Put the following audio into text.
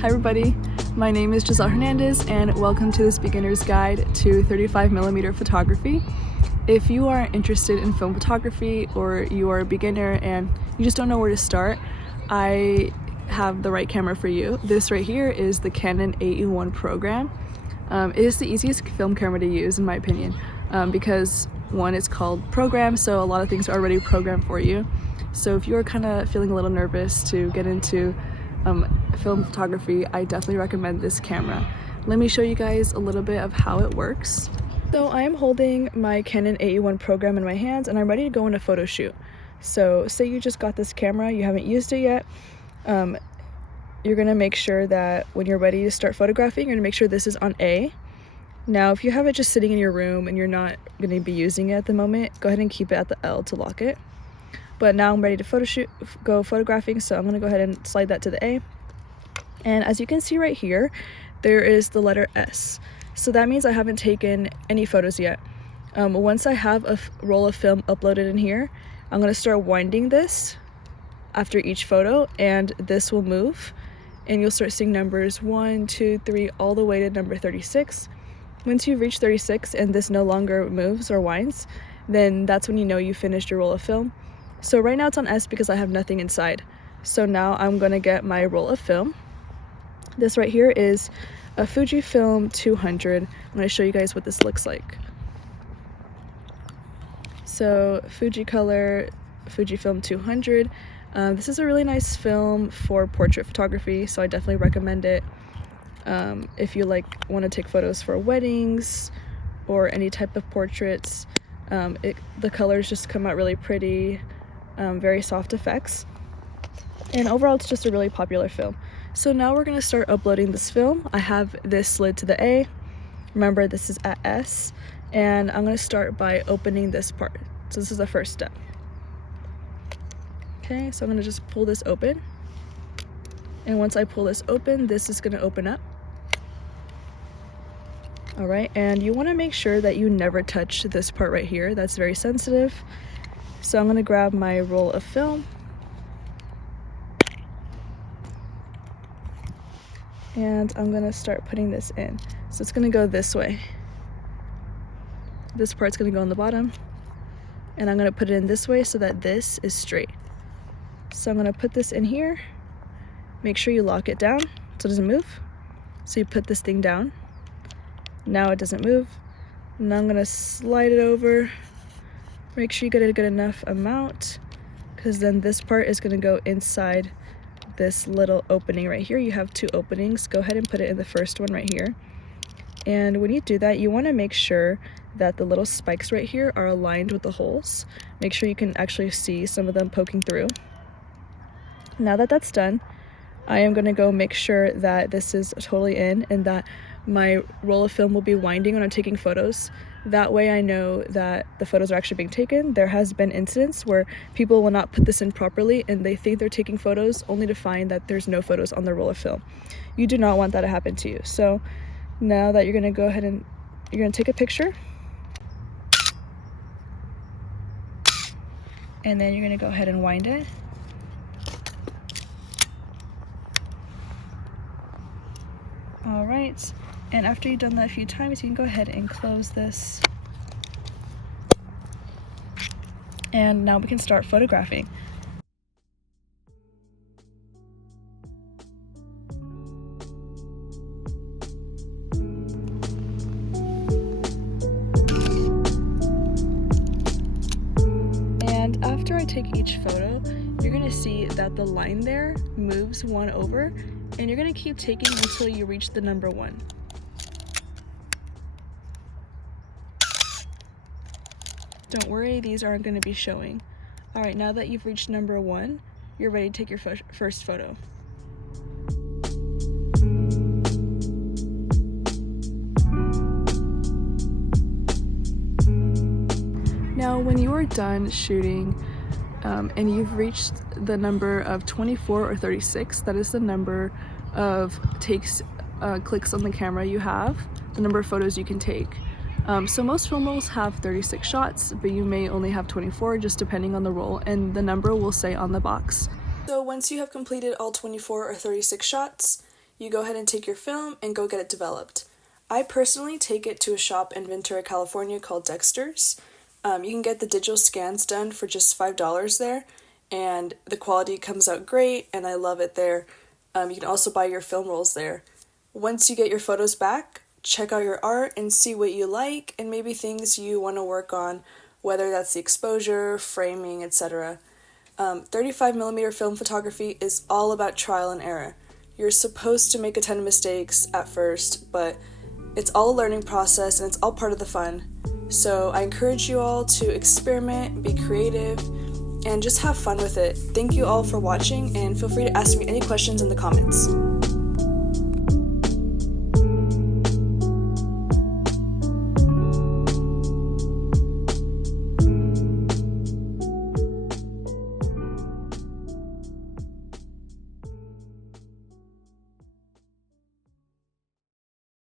Hi everybody, my name is Giselle Hernandez and welcome to this beginner's guide to 35mm photography. If you are interested in film photography or you are a beginner and you just don't know where to start, I have the right camera for you. This right here is the Canon AE-1 Program. It is the easiest film camera to use in my opinion because one, it's called Program, so a lot of things are already programmed for you. So if you're kind of feeling a little nervous to get into film photography, I definitely recommend this camera. Let me show you guys a little bit of how it works. So I am holding my Canon AE-1 Program in my hands and I'm ready to go on a photo shoot. So say you just got this camera, you haven't used it yet, you're gonna make sure that when you're ready to start photographing, you're gonna make sure this is on A. Now if you have it just sitting in your room and you're not gonna be using it at the moment, go ahead and keep it at the L to lock it. But now I'm ready to go photographing, so I'm gonna go ahead and slide that to the A. And as you can see right here, there is the letter S. So that means I haven't taken any photos yet. Once I have a roll of film uploaded in here, I'm gonna start winding this after each photo and this will move. And you'll start seeing numbers 1, 2, 3, all the way to number 36. Once you reach 36 and this no longer moves or winds, then that's when you know you finished your roll of film. So right now it's on S because I have nothing inside. So now I'm gonna get my roll of film. This right here is a Fujifilm 200. I'm gonna show you guys what this looks like. So Fujicolor Fujifilm 200. This is a really nice film for portrait photography, so I definitely recommend it. If you want to take photos for weddings or any type of portraits, the colors just come out really pretty. Very soft effects, and overall it's just a really popular film. So now we're going to start uploading this film. I have this slid to the A. Remember, this is at S, and I'm going to start by opening this part. So this is the first step. Okay, so I'm going to just pull this open, and once I pull this open, this is going to open up. Alright, and you want to make sure that you never touch this part right here. That's very sensitive. So I'm going to grab my roll of film and I'm going to start putting this in. So it's going to go this way. This part's going to go on the bottom and I'm going to put it in this way so that this is straight. So I'm going to put this in here. Make sure you lock it down so it doesn't move. So you put this thing down. Now it doesn't move. Now I'm going to slide it over. Make sure you get a good enough amount because then this part is going to go inside this little opening right here. You have two openings. Go ahead and put it in the first one right here. And when you do that, you want to make sure that the little spikes right here are aligned with the holes. Make sure you can actually see some of them poking through. Now that that's done, I am going to go make sure that this is totally in and that my roll of film will be winding when I'm taking photos. That way I know that the photos are actually being taken. There has been incidents where people will not put this in properly and they think they're taking photos only to find that there's no photos on the roll of film. You do not want that to happen to you. So now that you're going to go ahead and you're going to take a picture and then you're going to go ahead and wind it. All right. And after you've done that a few times, you can go ahead and close this. And now we can start photographing. And after I take each photo, you're going to see that the line there moves one over, and you're going to keep taking until you reach the number 1. Don't worry, these aren't going to be showing. Alright, now that you've reached number 1, you're ready to take your first photo. Now, when you are done shooting and you've reached the number of 24 or 36, that is the number of clicks on the camera you have, the number of photos you can take. So most film rolls have 36 shots, but you may only have 24, just depending on the roll, and the number will say on the box. So once you have completed all 24 or 36 shots, you go ahead and take your film and go get it developed. I personally take it to a shop in Ventura, California called Dexter's. You can get the digital scans done for just $5 there, and the quality comes out great, and I love it there. You can also buy your film rolls there. Once you get your photos back, check out your art and see what you like and maybe things you want to work on, whether that's the exposure, framing, etc. 35mm film photography is all about trial and error. You're supposed to make a ton of mistakes at first, but it's all a learning process and it's all part of the fun. So I encourage you all to experiment, be creative, and just have fun with it. Thank you all for watching, and feel free to ask me any questions in the comments.